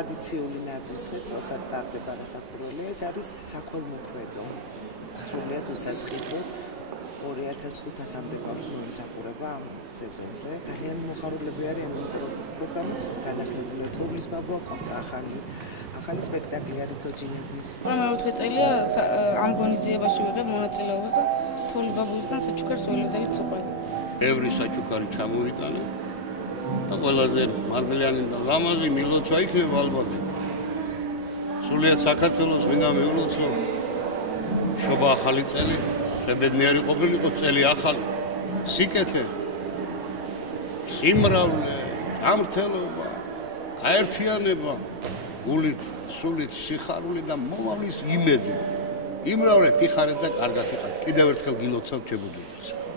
ტრადიციული ნაძვისხე წელსაც ტარდება გასახურველი. ეს არის საქველმოქმედო სრულიად უსასყიდლოდ 2500-მდე გვაქვს მომსახურება ამ სეზონზე. ძალიან მოხარულები არიან, იმიტომ რომ პროგრამაც განახლებულია. თოვლის ბაბა აქვს ახალი სპექტაკლი არის თოჯინების. მეოთხე წელია ამ ღონისძიებაში ვიღებ მონაწილეობას და თოვლის ბაბუისგან საჩუქარს ველოდებით სუყვარ. ბევრი საჩუქარი ჩამოვიტანე. და ყველაზე მადლიანი და ლამაზი მილოცვა იქნება ალბათ. სრულიად საქართველოს მინდა მიულოცო შობა ახალი წელი, შებედნიერი ყოფილიყო წელი ახალი, სიკეთე, სიმრავლე, გამრთელობა, გაერთიანება, გულით, სულით, სიხარული და მომავლის იმედი. იმრავლეთ, იხარეთ და კარგად იყავთ. კიდევ ერთხელ გილოცავთ, შეგუდოთ.